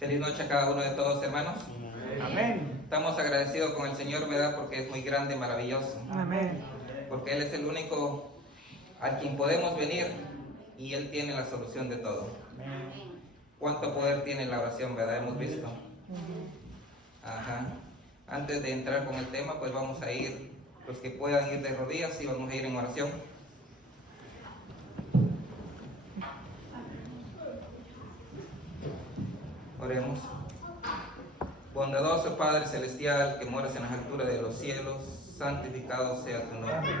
Feliz noche a cada uno de todos, hermanos. Amén. Estamos agradecidos con el Señor, ¿verdad? Porque es muy grande, maravilloso. Amén. Porque Él es el único a quien podemos venir y Él tiene la solución de todo. ¿Cuánto poder tiene la oración, verdad? Hemos visto. Ajá. Antes de entrar con el tema, pues vamos a ir, los que puedan ir de rodillas y vamos a ir en oración. Oremos. Bondadoso Padre Celestial, que moras en las alturas de los cielos, santificado sea tu nombre.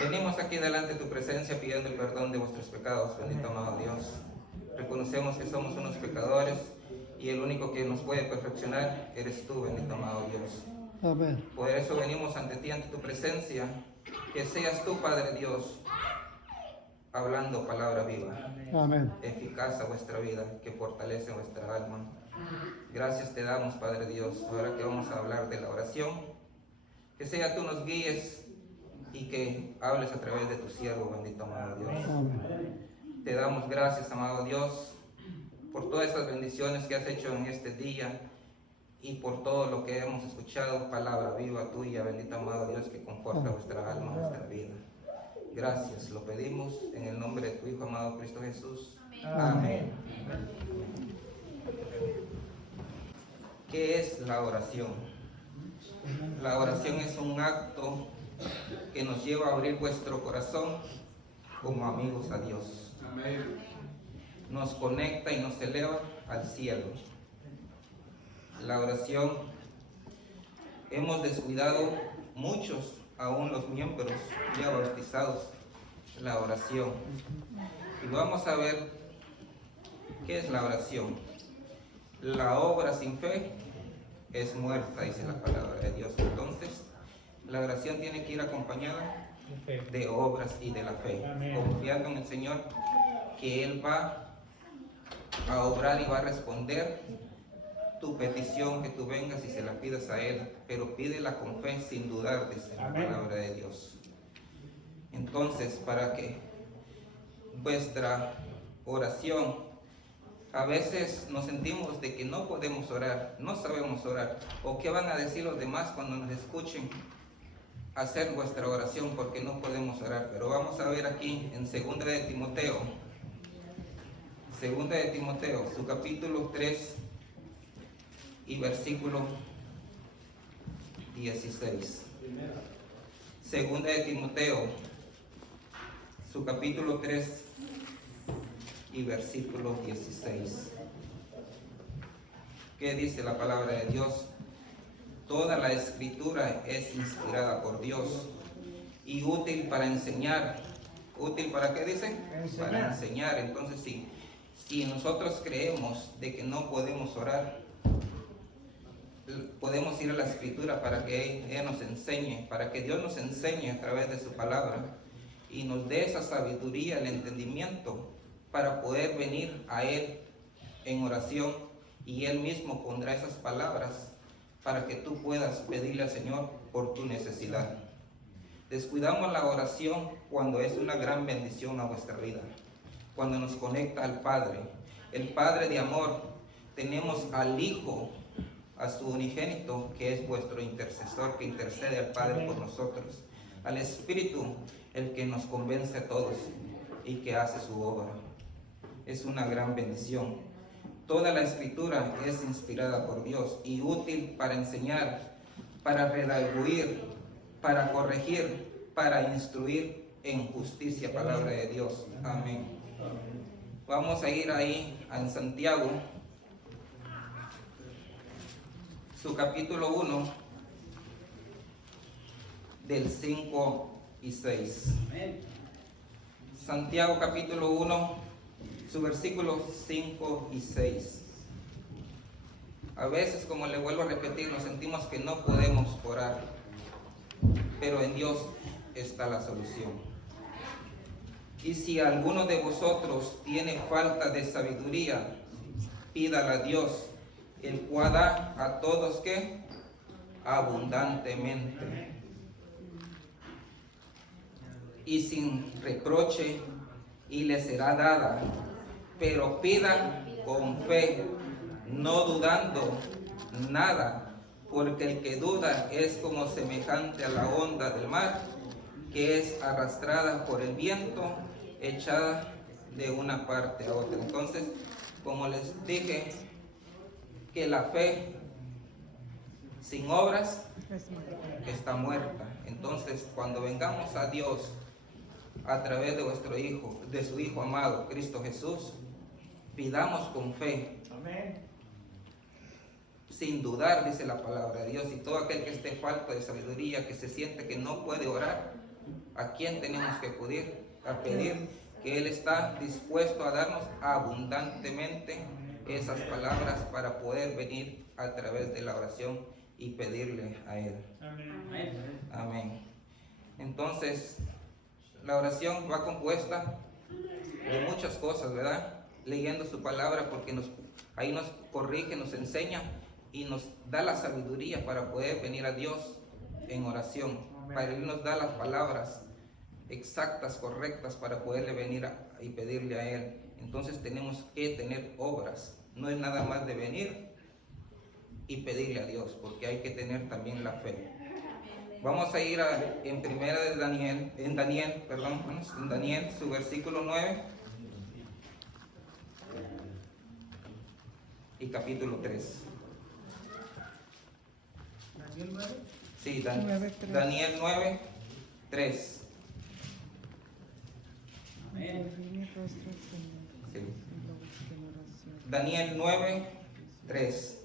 Venimos aquí delante de tu presencia pidiendo el perdón de vuestros pecados, bendito amado Dios. Reconocemos que somos unos pecadores y el único que nos puede perfeccionar eres tú, bendito amado Dios. Amén. Por eso venimos ante ti, ante tu presencia, que seas tú, Padre Dios, hablando palabra viva, Amén. eficaz a vuestra vida, que fortalece vuestra alma. Gracias te damos, Padre Dios, ahora que vamos a hablar de la oración, que sea tú nos guíes y que hables a través de tu siervo, bendito amado Dios. Amén. Te damos gracias, amado Dios, por todas esas bendiciones que has hecho en este día y por todo lo que hemos escuchado, palabra viva tuya, bendito amado Dios, que conforta vuestra alma, vuestra vida. Gracias, lo pedimos en el nombre de tu Hijo amado Cristo Jesús. Amén. ¿Qué es la oración? La oración es un acto que nos lleva a abrir vuestro corazón como amigos a Dios. Nos conecta y nos eleva al cielo. La oración, hemos descuidado muchos, aún los miembros ya bautizados, la oración. Y vamos a ver qué es la oración. La obra sin fe es muerta, dice la palabra de Dios. Entonces, la oración tiene que ir acompañada de obras y de la fe, confiando en el Señor que Él va a obrar y va a responder tu petición, que tú vengas y se la pidas a Él, pero pídela con fe sin dudar, dice la palabra de Dios. Entonces, para que vuestra oración, a veces nos sentimos de que no podemos orar, no sabemos orar, o qué van a decir los demás cuando nos escuchen hacer vuestra oración porque no podemos orar. Pero vamos a ver aquí en 2 de Timoteo, su capítulo 3 y versículo 16. 2 de Timoteo, su capítulo 3 y versículo 16. ¿Qué dice la palabra de Dios? Toda la escritura es inspirada por Dios y útil para enseñar. ¿Útil para qué dice? Para enseñar. Entonces, si nosotros creemos de que no podemos orar, podemos ir a la escritura para que ella nos enseñe, para que Dios nos enseñe a través de su palabra y nos dé esa sabiduría, el entendimiento para poder venir a Él en oración, y Él mismo pondrá esas palabras para que tú puedas pedirle al Señor por tu necesidad. Descuidamos la oración cuando es una gran bendición a vuestra vida, cuando nos conecta al Padre, el Padre de amor. Tenemos al Hijo, a su unigénito, que es vuestro intercesor, que intercede al Padre por nosotros, al Espíritu, el que nos convence a todos y que hace su obra. Es una gran bendición. Toda la escritura es inspirada por Dios y útil para enseñar, para redarguir, para corregir, para instruir en justicia, palabra de Dios. Amén. Vamos a ir ahí en Santiago, su capítulo 1, del 5 y 6. Santiago capítulo 1, su versículo 5 y 6. A veces, como le vuelvo a repetir, nos sentimos que no podemos orar, pero en Dios está la solución. Y si alguno de vosotros tiene falta de sabiduría, pídala a Dios, el cual da a todos que abundantemente y sin reproche, y le será dada. Pero pida con fe, no dudando nada, porque el que duda es como semejante a la onda del mar, que es arrastrada por el viento, echada de una parte a otra. Entonces, como les dije, que la fe sin obras está muerta. Entonces, cuando vengamos a Dios a través de vuestro Hijo, de su Hijo amado, Cristo Jesús, pidamos con fe. Amén. Sin dudar, dice la palabra de Dios, y todo aquel que esté falto de sabiduría, que se siente que no puede orar, ¿a quién tenemos que acudir? A pedir que Él está dispuesto a darnos abundantemente esas palabras para poder venir a través de la oración y pedirle a Él. Amén. Amén. Entonces, la oración va compuesta de muchas cosas, ¿verdad? Leyendo su palabra, porque ahí nos corrige, nos enseña y nos da la sabiduría para poder venir a Dios en oración. Para Él nos da las palabras exactas, correctas, para poderle venir y pedirle a Él. Entonces tenemos que tener obras. No es nada más de venir y pedirle a Dios, porque hay que tener también la fe. Vamos a ir en primera de Daniel, en Daniel, su versículo 9 y capítulo 3. Daniel 9. Sí, 9:3. Daniel 9, 3. Amén. Volví mi rostro al Señor, Sí. y lo busqué en oración. Daniel 9, 3.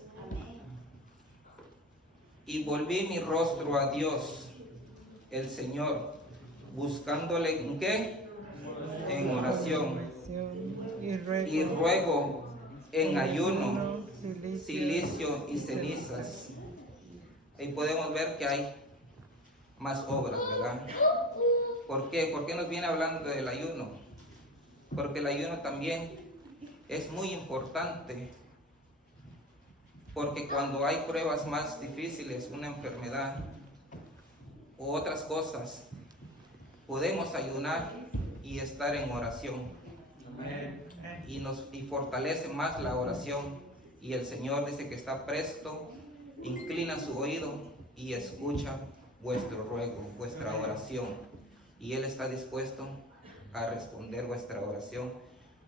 Y volví mi rostro a Dios, el Señor, buscándole ¿en qué? En oración. Y ruego en ayuno, silicio y cenizas. Ahí podemos ver que hay más obras, ¿verdad? ¿Por qué? ¿Por qué nos viene hablando del ayuno? Porque el ayuno también es muy importante. Porque cuando hay pruebas más difíciles, una enfermedad u otras cosas, podemos ayunar y estar en oración. Amén. Y fortalece más la oración. Y el Señor dice que está presto, inclina su oído y escucha vuestro ruego, vuestra oración. Y Él está dispuesto a responder vuestra oración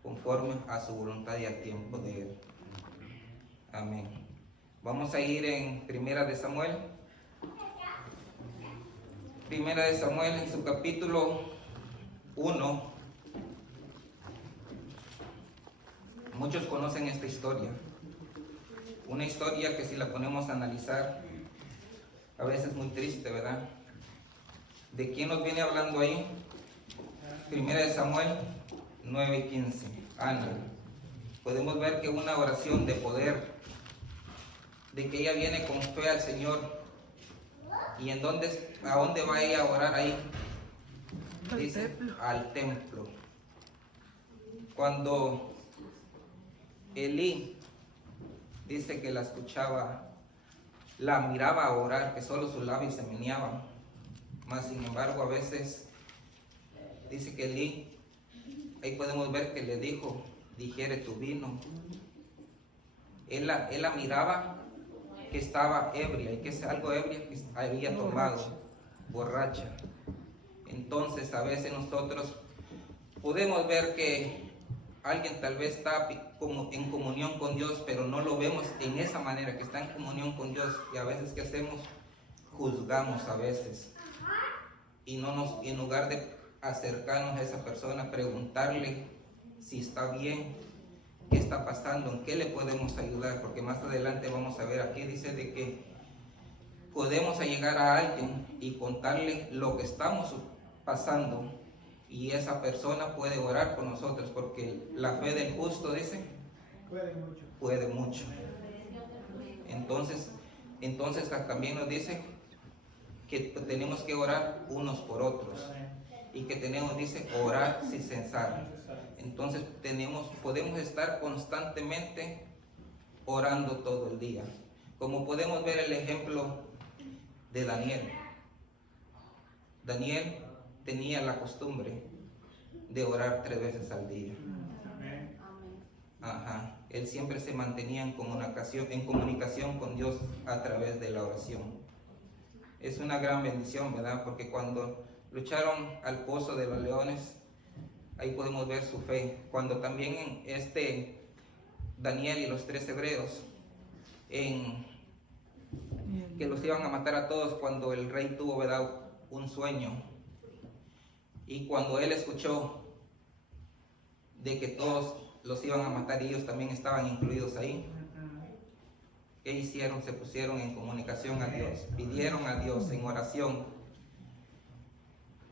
conforme a su voluntad y al tiempo de Él. Amén. Vamos a ir en Primera de Samuel. Primera de Samuel en su capítulo 1. Muchos conocen esta historia. Una historia que si la ponemos a analizar, a veces muy triste, ¿verdad? ¿De quién nos viene hablando ahí? Primera de Samuel 9 y 15. Ana. Podemos ver que una oración de poder, de que ella viene con fe al Señor. ¿Y a dónde va ella a orar ahí? Dice, al templo. Cuando Elí dice que la escuchaba, la miraba a orar, que solo sus labios se meneaban. Mas sin embargo, a veces dice que Elí, ahí podemos ver que le dijo, digiere tu vino. Él la miraba que estaba ebria, y que es algo ebria que había tomado, borracha. Entonces a veces nosotros podemos ver que alguien tal vez está como en comunión con Dios, pero no lo vemos en esa manera, que está en comunión con Dios. Y a veces, ¿qué hacemos? Juzgamos a veces. Y en lugar de acercarnos a esa persona, preguntarle si está bien, qué está pasando, en qué le podemos ayudar, porque más adelante vamos a ver aquí, dice de que podemos llegar a alguien y contarle lo que estamos pasando, y esa persona puede orar por nosotros, porque la fe del justo, dice, puede mucho. Entonces también nos dice que tenemos que orar unos por otros, y que tenemos, dice, orar sin cesar. Entonces podemos estar constantemente orando todo el día. Como podemos ver el ejemplo de Daniel. Daniel tenía la costumbre de orar 3 veces al día. Ajá. él siempre se mantenía en comunicación con Dios a través de la oración. Es una gran bendición, ¿verdad? Porque cuando lucharon al pozo de los leones, ahí podemos ver su fe. Cuando también Daniel y los 3 hebreos, que los iban a matar a todos, cuando el rey tuvo, ¿verdad?, un sueño, y cuando él escuchó de que todos los iban a matar y ellos también estaban incluidos ahí, ¿qué hicieron? Se pusieron en comunicación a Dios, pidieron a Dios en oración.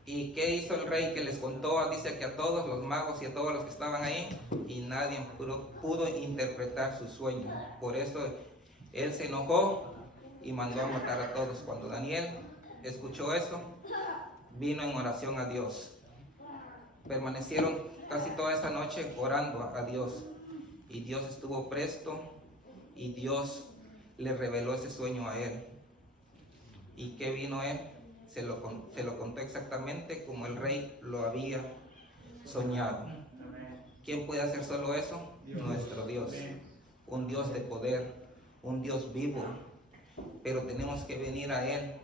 ¿Y qué hizo el rey? Que les contó, dice, que a todos los magos y a todos los que estaban ahí, y nadie pudo interpretar su sueño. Por eso él se enojó y mandó a matar a todos. Cuando Daniel escuchó eso, vino en oración a Dios. Permanecieron casi toda esa noche orando a Dios, y Dios estuvo presto, y Dios le reveló ese sueño a él. ¿Y qué vino él? Se lo contó exactamente como el rey lo había soñado. ¿Quién puede hacer solo eso? Nuestro Dios. Un Dios de poder, un Dios vivo. Pero tenemos que venir a Él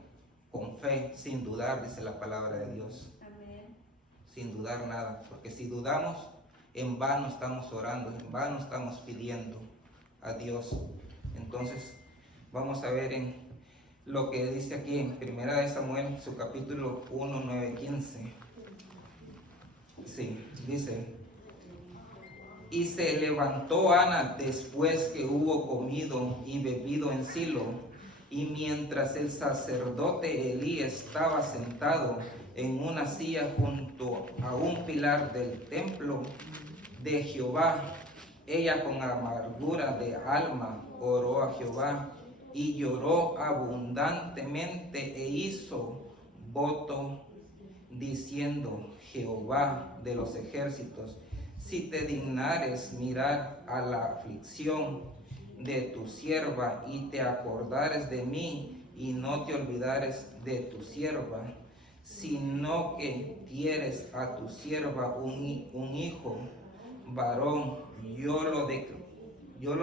con fe, sin dudar, dice la palabra de Dios. Sin dudar nada. Porque si dudamos, en vano estamos orando, en vano estamos pidiendo a Dios. Entonces, vamos a ver en lo que dice aquí en 1 Samuel, su capítulo 1, 9, 15. Sí, dice: y se levantó Ana después que hubo comido y bebido en Silo, y mientras el sacerdote Elí estaba sentado en una silla junto a un pilar del templo de Jehová, ella con amargura de alma oró a Jehová y lloró abundantemente e hizo voto diciendo: Jehová de los ejércitos, si te dignares mirar a la aflicción de tu sierva y te acordares de mí y no te olvidares de tu sierva, sino que dieres a tu sierva un hijo varón, yo lo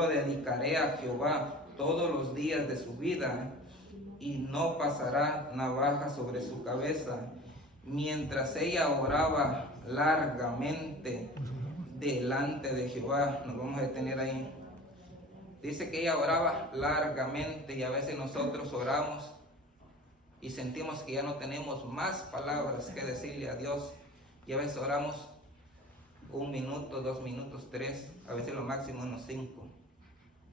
dedicaré a Jehová todos los días de su vida, y no pasará navaja sobre su cabeza. Mientras ella oraba largamente delante de Jehová, nos vamos a detener ahí. Dice que ella oraba largamente, y a veces nosotros oramos y sentimos que ya no tenemos más palabras que decirle a Dios, y a veces oramos 1 minuto, 2 minutos, 3, a veces lo máximo unos 5.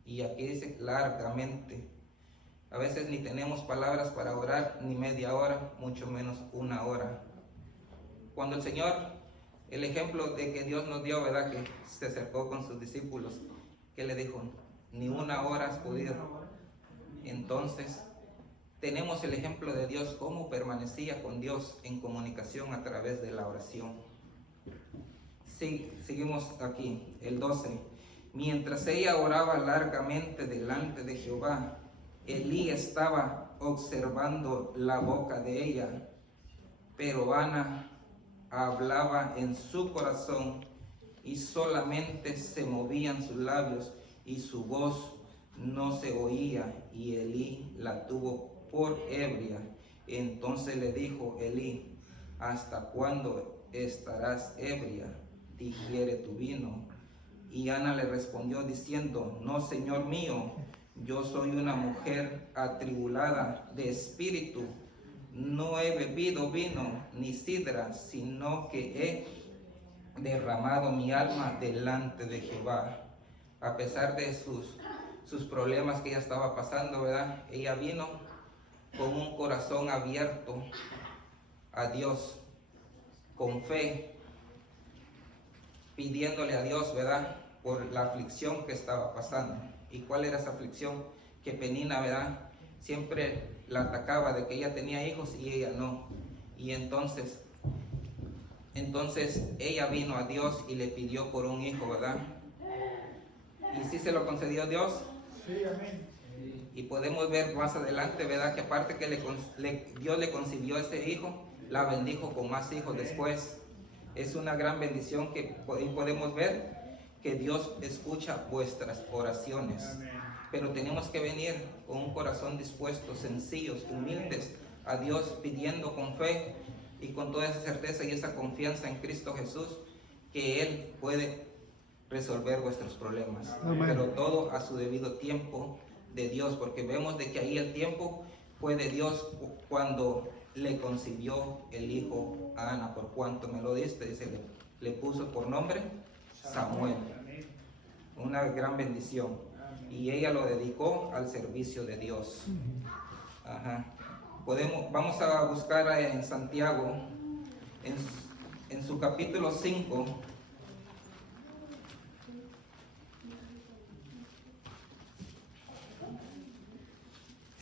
Y aquí dice largamente. A veces ni tenemos palabras para orar, ni media hora, mucho menos 1 hora. Cuando el Señor, el ejemplo de que Dios nos dio, ¿verdad?, que se acercó con sus discípulos, que le dijo: ni 1 hora has podido. Entonces, tenemos el ejemplo de Dios, cómo permanecía con Dios en comunicación a través de la oración. Sí, seguimos aquí, el 12. Mientras ella oraba largamente delante de Jehová, Elí estaba observando la boca de ella, pero Ana hablaba en su corazón y solamente se movían sus labios y su voz no se oía, y Elí la tuvo por ebria. Entonces le dijo Elí: ¿hasta cuándo estarás ebria? Digiere tu vino. Y Ana le respondió diciendo: no, Señor mío, yo soy una mujer atribulada de espíritu. No he bebido vino ni sidra, sino que he derramado mi alma delante de Jehová. A pesar de sus problemas que ella estaba pasando, ¿verdad?, ella vino con un corazón abierto a Dios, con fe, pidiéndole a Dios, ¿verdad?, por la aflicción que estaba pasando. ¿Y cuál era esa aflicción? Que Penina, ¿verdad?, siempre la atacaba de que ella tenía hijos y ella no. Y entonces ella vino a Dios y le pidió por un hijo, ¿verdad? ¿Y sí se lo concedió Dios? Sí, amén. Y podemos ver más adelante, ¿verdad?, que aparte que Dios le concibió ese hijo, la bendijo con más hijos después. Es una gran bendición que podemos ver que Dios escucha vuestras oraciones. Pero tenemos que venir con un corazón dispuesto, sencillos, humildes a Dios, pidiendo con fe y con toda esa certeza y esa confianza en Cristo Jesús, que Él puede resolver vuestros problemas. Amén. Pero todo a su debido tiempo de Dios, porque vemos de que ahí el tiempo fue de Dios cuando le concibió el hijo a Ana. Por cuanto me lo diste, dice, le puso por nombre Samuel. Una gran bendición. Y ella lo dedicó al servicio de Dios. Ajá. Vamos a buscar en Santiago, en su capítulo 5.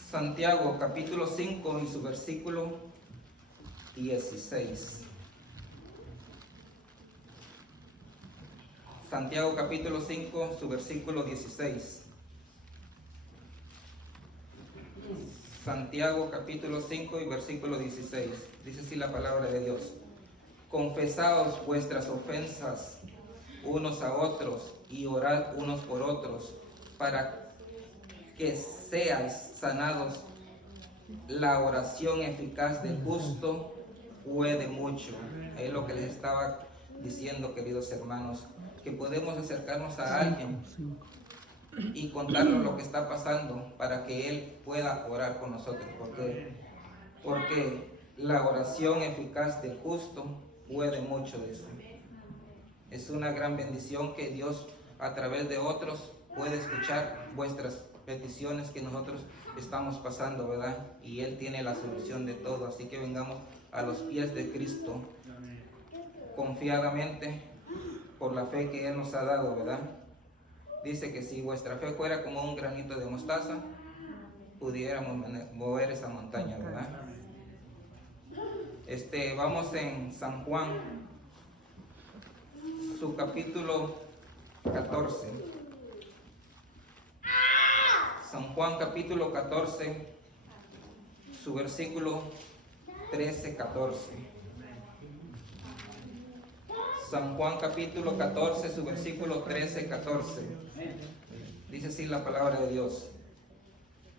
Santiago capítulo 5 y su versículo 16. Santiago capítulo 5, su versículo 16. Santiago capítulo 5 y versículo 16. Dice así la palabra de Dios. Confesaos vuestras ofensas unos a otros y orad unos por otros para que seáis sanados. La oración eficaz del justo puede mucho. Es lo que les estaba diciendo, queridos hermanos, que podemos acercarnos a alguien y contarle lo que está pasando para que Él pueda orar con nosotros. Porque la oración eficaz del justo puede mucho de eso. Es una gran bendición que Dios a través de otros puede escuchar vuestras peticiones que nosotros estamos pasando, ¿verdad? Y Él tiene la solución de todo. Así que vengamos a los pies de Cristo confiadamente por la fe que Él nos ha dado, ¿verdad? Dice que si vuestra fe fuera como un granito de mostaza, pudiéramos mover esa montaña, ¿verdad? Vamos en San Juan, su capítulo 14. San Juan capítulo 14, su versículo 13-14. San Juan capítulo 14, su versículo 13-14. Dice así la palabra de Dios.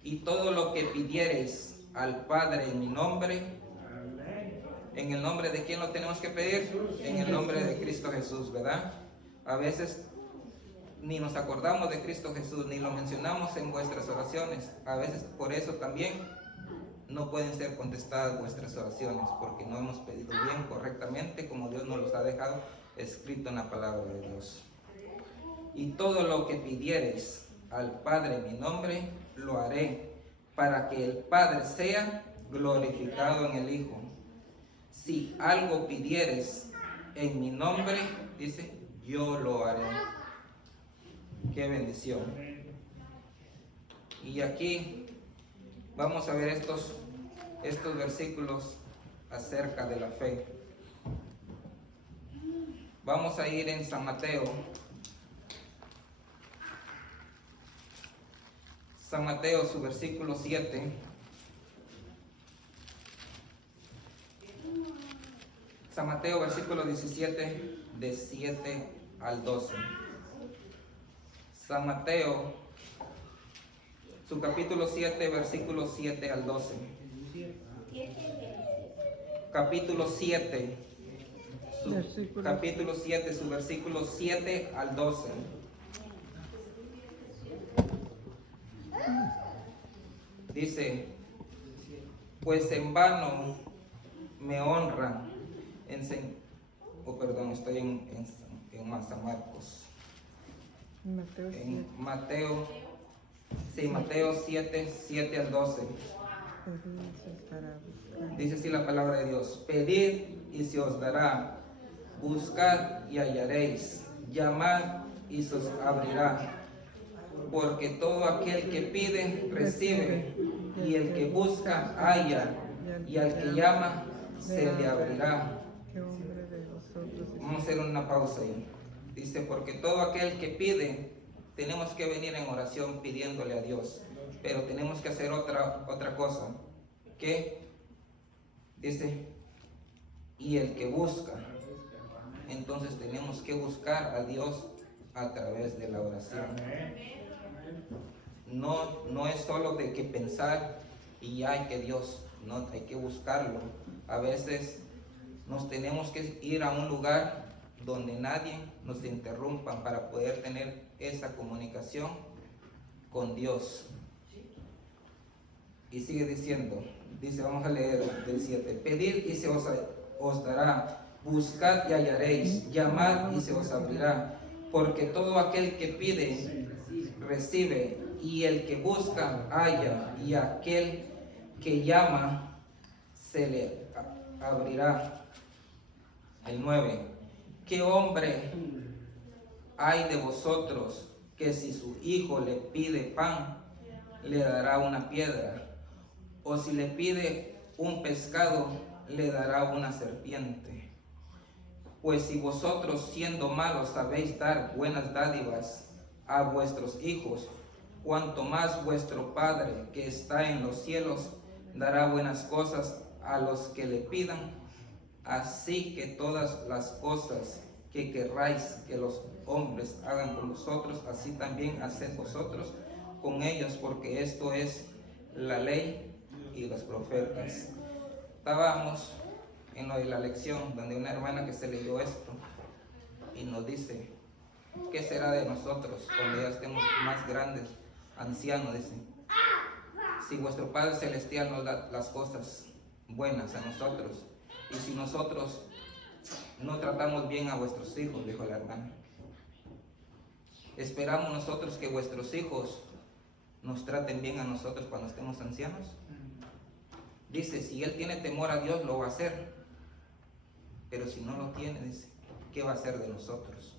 Y todo lo que pidiereis al Padre en mi nombre, ¿en el nombre de quién lo tenemos que pedir? En el nombre de Cristo Jesús, ¿verdad? A veces ni nos acordamos de Cristo Jesús, ni lo mencionamos en vuestras oraciones. A veces por eso también no pueden ser contestadas vuestras oraciones, porque no hemos pedido bien, correctamente, como Dios nos los ha dejado escrito en la palabra de Dios. Y todo lo que pidiereis al Padre en mi nombre, lo haré, para que el Padre sea glorificado en el Hijo. Si algo pidieres en mi nombre, dice, yo lo haré. Qué bendición. Y aquí vamos a ver estos versículos acerca de la fe. Vamos a ir en San Mateo. San Mateo, su versículo 7. San Mateo, versículo 17, de 7 al 12. San Mateo, su capítulo 7, versículo 7 al 12. Capítulo 7, capítulo 7, su versículo 7 al 12. Dice, pues en vano me honran estoy en San Marcos. Mateo 7. En Mateo 7, 7 al 12. Dice así la palabra de Dios: pedid y se os dará, buscad y hallaréis, llamad y se os abrirá. Porque todo aquel que pide, recibe, y el que busca, halla, y al que llama, se le abrirá. Vamos a hacer una pausa ahí. Dice, porque todo aquel que pide, tenemos que venir en oración pidiéndole a Dios, pero tenemos que hacer otra cosa. ¿Qué? Dice, y el que busca. Entonces tenemos que buscar a Dios a través de la oración. No es solo de que pensar y hay que Dios, no, hay que buscarlo. A veces nos tenemos que ir a un lugar donde nadie nos interrumpa para poder tener esa comunicación con Dios. Y sigue diciendo, dice, vamos a leer del 7, pedid y se os dará, buscad y hallaréis, llamad y se os abrirá, porque todo aquel que pide, recibe, y el que busca, halla, y aquel que llama, se le abrirá. El 9, ¿qué hombre hay de vosotros que si su hijo le pide pan, le dará una piedra? O si le pide un pescado, le dará una serpiente. Pues si vosotros, siendo malos, sabéis dar buenas dádivas a vuestros hijos, cuanto más vuestro Padre que está en los cielos dará buenas cosas a los que le pidan. Así que todas las cosas que querráis que los hombres hagan con vosotros, así también haced vosotros con ellos, porque esto es la ley y los profetas. Estábamos en lo de la lección donde una hermana que se leyó esto y nos dice, ¿qué será de nosotros cuando ya estemos más grandes, ancianos? Dice, si vuestro Padre Celestial nos da las cosas buenas a nosotros, y si nosotros no tratamos bien a vuestros hijos, dijo la hermana, ¿esperamos nosotros que vuestros hijos nos traten bien a nosotros cuando estemos ancianos? Dice, si él tiene temor a Dios, lo va a hacer. Pero si no lo tiene, dice, ¿qué va a hacer de nosotros?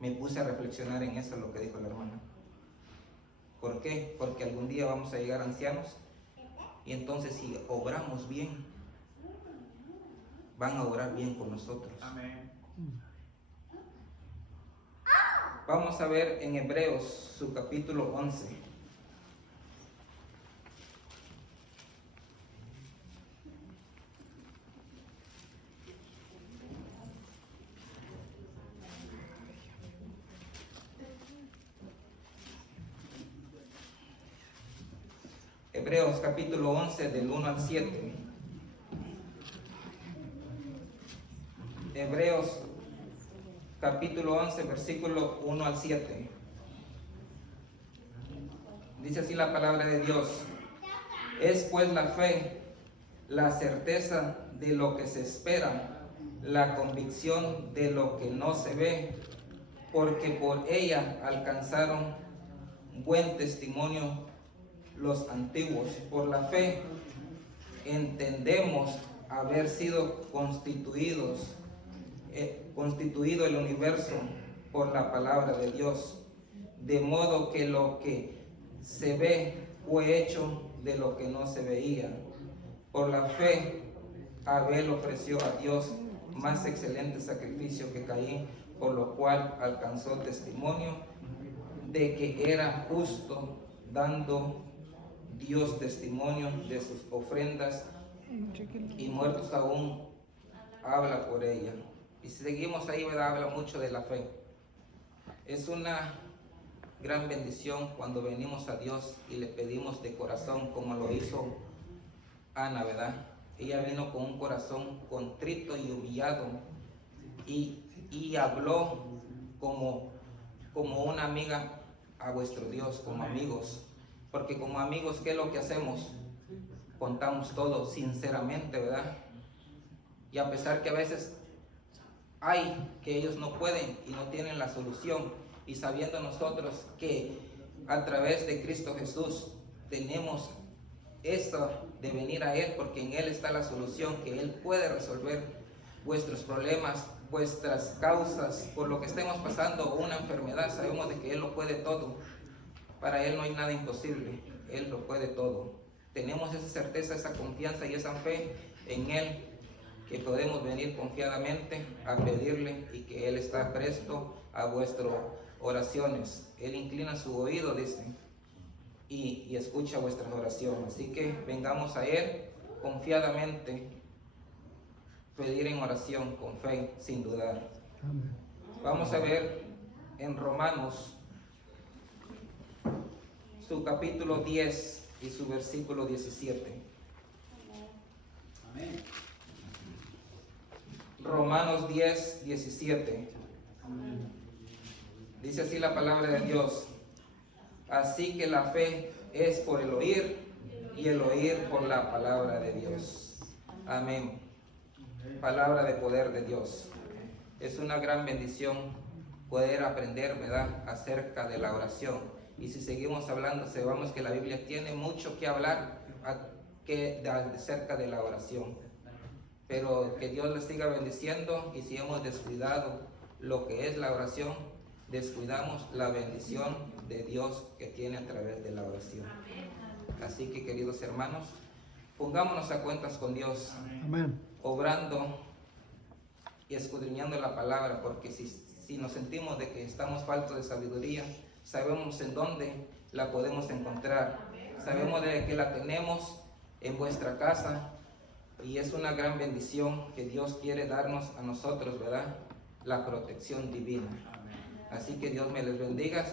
Me puse a reflexionar en eso, lo que dijo la hermana. ¿Por qué? Porque algún día vamos a llegar ancianos y entonces si obramos bien, van a obrar bien con nosotros. Amén. Vamos a ver en Hebreos su capítulo 11. Hebreos capítulo 11 del 1 al 7. Hebreos capítulo 11 versículo 1 al 7. Dice así la palabra de Dios. Es pues la fe, la certeza de lo que se espera, la convicción de lo que no se ve, porque por ella alcanzaron buen testimonio los antiguos. Por la fe entendemos haber sido constituido el universo por la palabra de Dios, de modo que lo que se ve fue hecho de lo que no se veía. Por la fe Abel ofreció a Dios más excelente sacrificio que Caín, por lo cual alcanzó testimonio de que era justo, dando Dios testimonio de sus ofrendas, y muertos aún habla por ella. Y si seguimos ahí, ¿verdad? Habla mucho de la fe. Es una gran bendición cuando venimos a Dios y le pedimos de corazón, como lo hizo Ana, ¿verdad? Ella vino con un corazón contrito y humillado y habló como una amiga a vuestro Dios, como amigos. Porque como amigos, ¿qué es lo que hacemos? Contamos todo sinceramente, ¿verdad? Y a pesar que a veces hay que ellos no pueden y no tienen la solución, y sabiendo nosotros que a través de Cristo Jesús tenemos esto de venir a Él, porque en Él está la solución, que Él puede resolver vuestros problemas, vuestras causas, por lo que estemos pasando, una enfermedad, sabemos de que Él lo puede todo. Para Él no hay nada imposible, Él lo puede todo. Tenemos esa certeza, esa confianza y esa fe en Él, que podemos venir confiadamente a pedirle y que Él está presto a vuestras oraciones. Él inclina su oído, dice, y escucha vuestras oraciones. Así que vengamos a Él confiadamente, pedir en oración con fe, sin dudar. Amén. Vamos a ver en Romanos su capítulo 10 y su versículo 17. Amén. Romanos 10, 17. Dice así la palabra de Dios. Así que la fe es por el oír y el oír por la palabra de Dios. Amén. Palabra de poder de Dios. Es una gran bendición poder aprender, ¿verdad?, acerca de la oración. Y si seguimos hablando, sabemos que la Biblia tiene mucho que hablar acerca de la oración. Pero que Dios les siga bendiciendo, y si hemos descuidado lo que es la oración, descuidamos la bendición de Dios que tiene a través de la oración. Así que, queridos hermanos, pongámonos a cuentas con Dios, Amén. obrando y escudriñando la palabra, porque si nos sentimos de que estamos faltos de sabiduría, sabemos en dónde la podemos encontrar. Sabemos de que la tenemos en vuestra casa, y es una gran bendición que Dios quiere darnos a nosotros, ¿verdad?, la protección divina. Así que Dios me les bendiga.